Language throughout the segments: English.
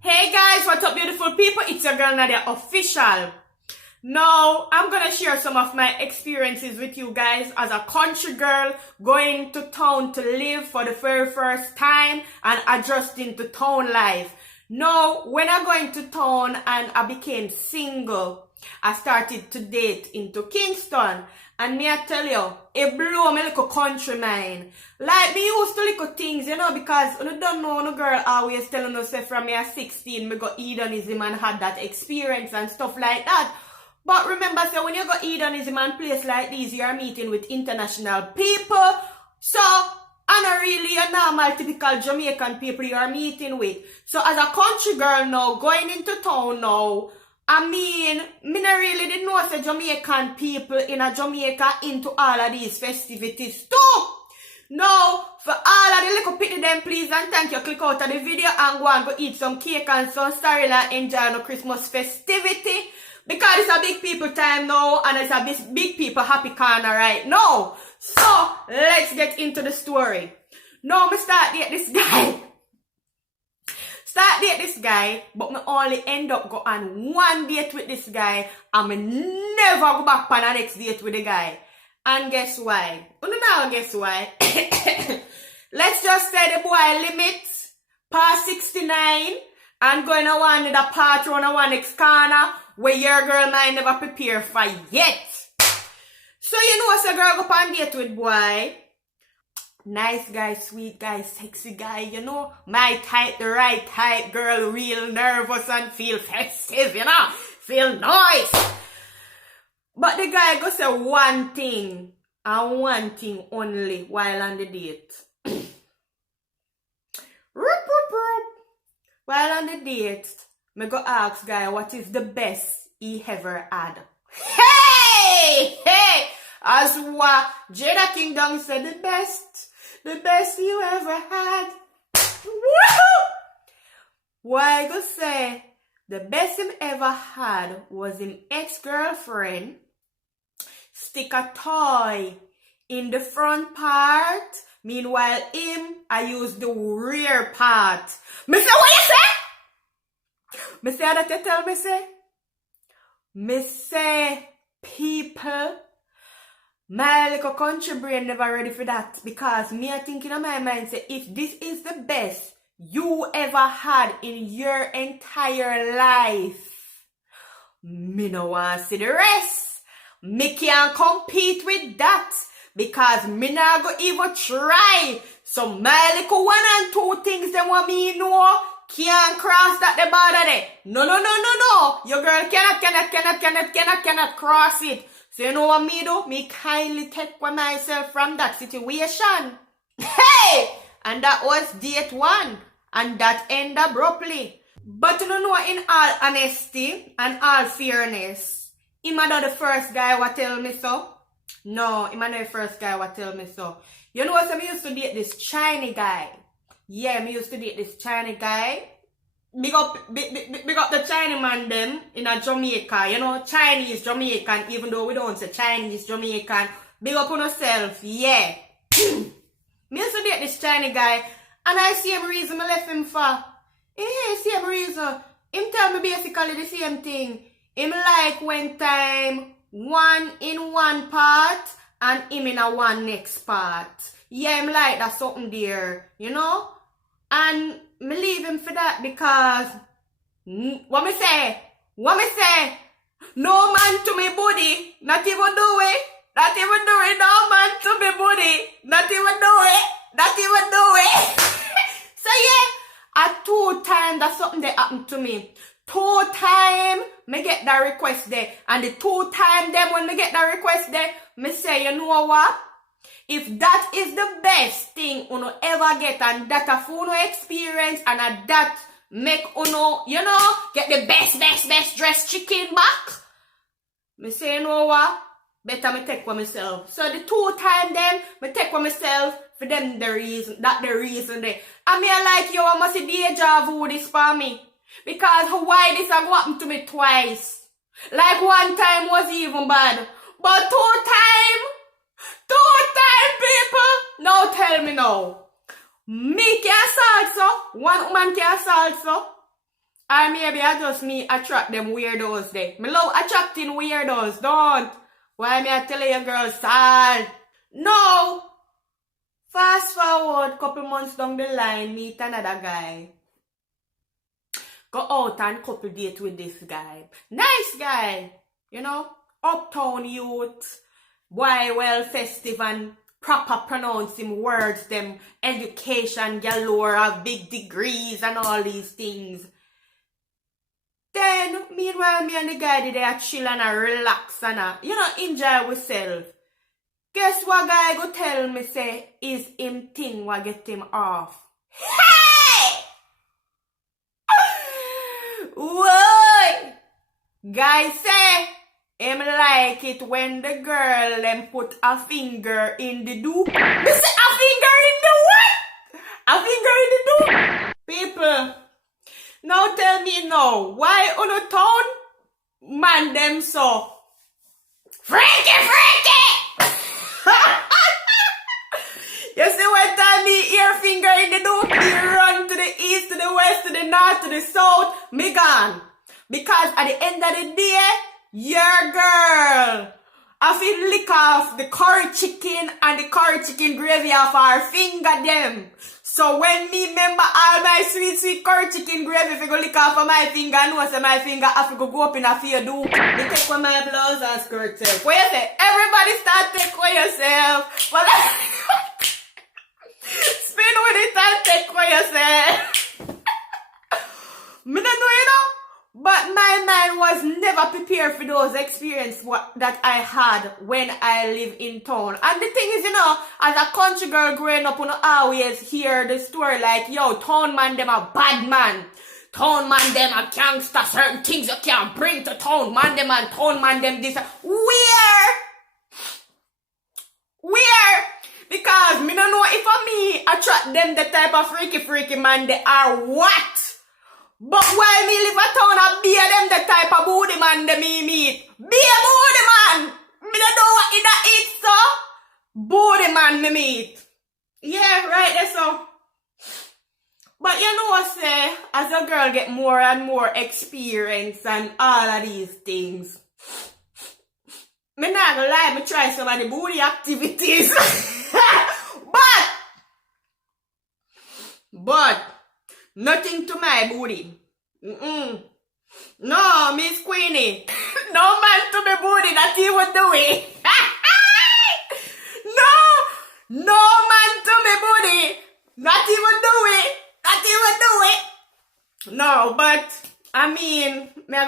Hey guys, what's up beautiful people? It's your girl Nadia Official. Now, I'm gonna share some of my experiences with you guys as a country girl going to town to live for the very first time and adjusting to town life. Now, when I go into town and I became single, I started to date into Kingston. And me I tell you, it blew me like a country mind. Like me used to little things, because you don't know no girl always telling us say from me at 16, me go hedonism and had that experience and stuff like that. But remember, say when you go hedonism and place like these, you are meeting with international people. So, and not really a normal, typical Jamaican people you are meeting with. So as a country girl now, going into town now, me not really didn't know say Jamaican people in a Jamaica into all of these festivities too. Now, for all of the little people them, please and thank you, click out of the video and go and go eat some cake and some cereal and enjoy the Christmas festivity. Because it's a big people time now and it's a big people happy corner right now. So, let's get into the story. Now, me start date this guy. But me only end up go on one date with this guy and me never go back on the next date with the guy. And guess why? You know guess why? Let's just say the boy limits past 69 and going to one the part on one next corner where your girl might never prepare for yet. So you know as a girl go on date with boy, nice guy, sweet guy, sexy guy, my type, the right type, girl, real nervous and feel festive, feel nice. But the guy go say one thing and one thing only while on the date. While on the date, me go ask guy what is the best he ever had. Hey! As what Jada Kingdom said, the best you ever had. Woo! Why go say the best him ever had was him ex-girlfriend stick a toy in the front part. Meanwhile, I use the rear part. Me say, what you say? Me say that you tell me say? Me say, people, my little country brain never ready for that. Because me I thinking in my mind say, if this is the best you ever had in your entire life, me no want to see the rest. Me can't compete with that. Because me not go even try. So my little 1 and 2 things them want me know can't cross that the border there. No. Your girl cannot cross it. So you know what me do? Me kindly take myself from that situation. Hey! And that was date 1. And that ended abruptly. But you know in all honesty and all fairness, him not the first guy what tell me so. No, I'm not the first guy what tell me so. You know what? I used to date this Chinese guy. Yeah, me used to date this Chinese guy. Big up the Chinese man them in a Jamaica. Chinese Jamaican, even though we don't say Chinese Jamaican. Big up on yourself, yeah. Me used to date this Chinese guy, and I see him reason I left him for. Same reason. Him tell me basically the same thing. Him like when time 1 in 1 part and him in a 1 next part. Yeah, him like that something there, And me leave him for that because what me say? No man to me body, not even do it. No man to me body, not even do it. So yeah, at 2 times that's something that happened to me. 2 times me get that request there. And the 2 times them when me get that request there, me say, you know what? If that is the best thing uno ever get and that a full experience and that make uno, get the best dressed chicken back, me say, you know what? Better me take for myself. So the 2 times them, me take for myself for them the reason there. And me like, yo, I must see deja vu this for me. Because why this have happened to me twice? Like 1 time was even bad. But 2 times, people. Now tell me now. Me can assault so. 1 woman can assault so. Or maybe I just me attract them weirdos there. Me love attracting weirdos, don't. Why me I tell you girl sad? No! Fast forward, couple months down the line, meet another guy. Go out and couple date with this guy. Nice guy, you know, uptown youth, boy well festive and proper pronouncing words, them education galore, have big degrees and all these things. Then, meanwhile, me and the guy did there chill and relax and enjoy ourselves. Guess what guy go tell me say is him thing what get him off? Hey! Whoa! Guy say him like it when the girl them put a finger in the do. Me say a finger in the what? A finger in the do? People, now tell me now, why on a town man them so freaky? You see what time me ear finger in the door, me run to the east, to the west, to the north, to the south, me gone. Because at the end of the day, your girl, I feel lick off the curry chicken and the curry chicken gravy off our finger them. So when me remember all my sweet curry chicken gravy, if you go lick off of my finger, I know say my finger have to go up in a fear do. Me take away my blouse and skirt self. What you say? Everybody start take away yourself. But spin with it and take away yourself. Me don't know, but my mind was never prepared for those experiences that I had when I live in town. And the thing is, as a country girl growing up, always hear the story like, yo, town man, them a bad man. Town man, them a gangster. Certain things you can't bring to town man, them and town man, them this. Where? Because me don't know if for me attract them the type of freaky man they are what. But while me live a town and be them the type of booty man they me meet. Be a booty man. Me don't know what it is so. Booty man me meet. Yeah, right there so. But you know what say, as a girl get more and more experience and all of these things. Me not gonna lie, me try some of the booty activities. But nothing to my booty. No, Miss Queenie. No man to my booty, not even do it. No man to my booty, not even do it. No, but I mean, me I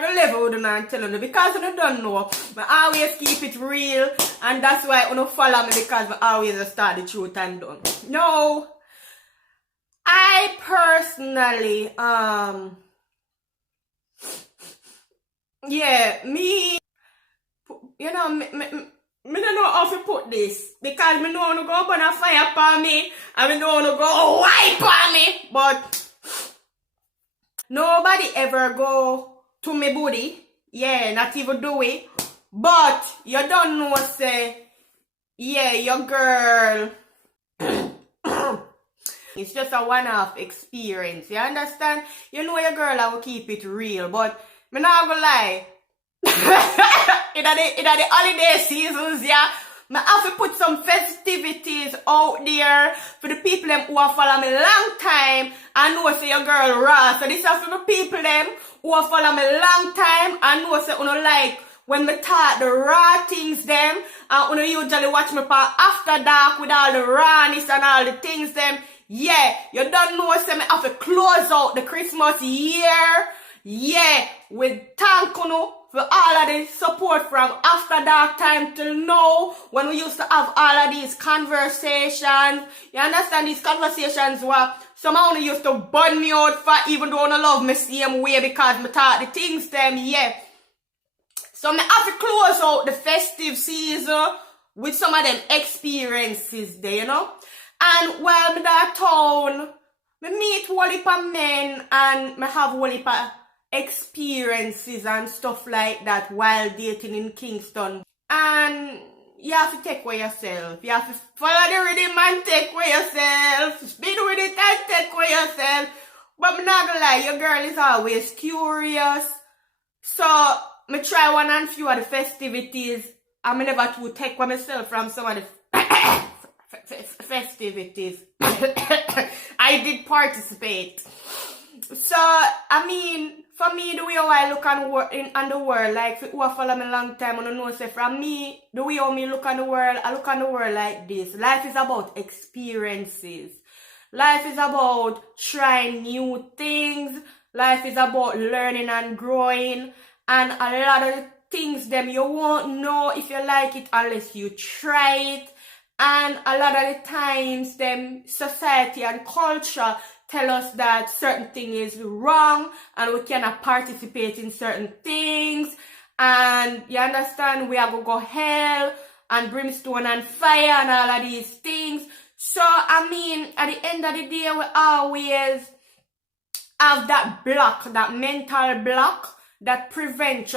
go level with you and tell you because you don't know. I always keep it real, and that's why you don't follow me because I always start the truth and done. No. I personally, me don't know how to put this because me don't want to go up on a fire for me and me don't want to go wipe on me, but nobody ever go to me booty, not even do it, but you don't know say, your girl. It's just a one-off experience, you understand? You know your girl, I will keep it real, but me not gonna lie. in the holiday seasons, me have to put some festivities out there for the people them who have followed me long time and know say your girl raw. So this is for the people them who have followed me long time and know say like when me talk the raw things them and usually watch me for after dark with all the rawness and all the things them. Yeah, you don't know, say me have to close out the Christmas year. Yeah, with thank you for all of the support from after dark time till now when we used to have all of these conversations. You understand these conversations where someone used to burn me out for even though I love me same way because me thought the things them, So me have to close out the festive season with some of them experiences there, And while me that town, me meet whole heap of men and me have whole heap of experiences and stuff like that while dating in Kingston. And you have to take away yourself. You have to follow the rhythm and take away yourself. Speed with it and take away yourself. But I'm not gonna lie, your girl is always curious. So, me try one and few of the festivities. I'm never too take for myself from some of the festivities. I did participate. So, I mean, for me, the way how I look on the world, like, who have followed me a long time, I don't know, say, from me, the way how me look on the world, I look on the world like this. Life is about experiences. Life is about trying new things. Life is about learning and growing. And a lot of things them you won't know if you like it unless you try it. And a lot of the times them society and culture tell us that certain thing is wrong and we cannot participate in certain things. And you understand, we are going to go hell and brimstone and fire and all of these things. So, I mean, at the end of the day, we always have that block, that mental block that prevent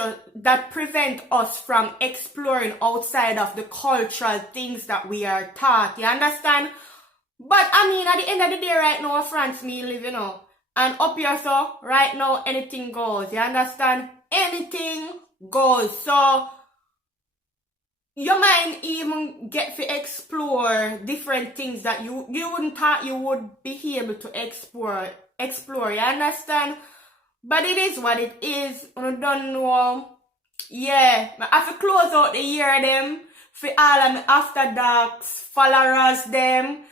us from exploring outside of the cultural things that we are taught. You understand? But, I mean, at the end of the day, right now, France, me live, you know. And up here, so, right now, anything goes. You understand? Anything goes. So, you might even get to explore different things that you wouldn't thought you would be able to explore, you understand? But it is what it is. I don't know. Yeah, I have to close out the year them for all of my after darks followers them.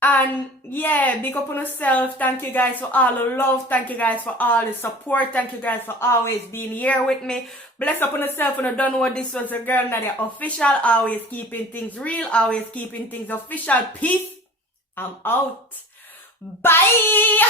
And yeah, big up on yourself. Thank you guys for all the love. Thank you guys for all the support. Thank you guys for always being here with me. Bless up on yourself. And I don't know what this was, a girl Nadia official. Always keeping things real. Always keeping things official. Peace. I'm out. Bye.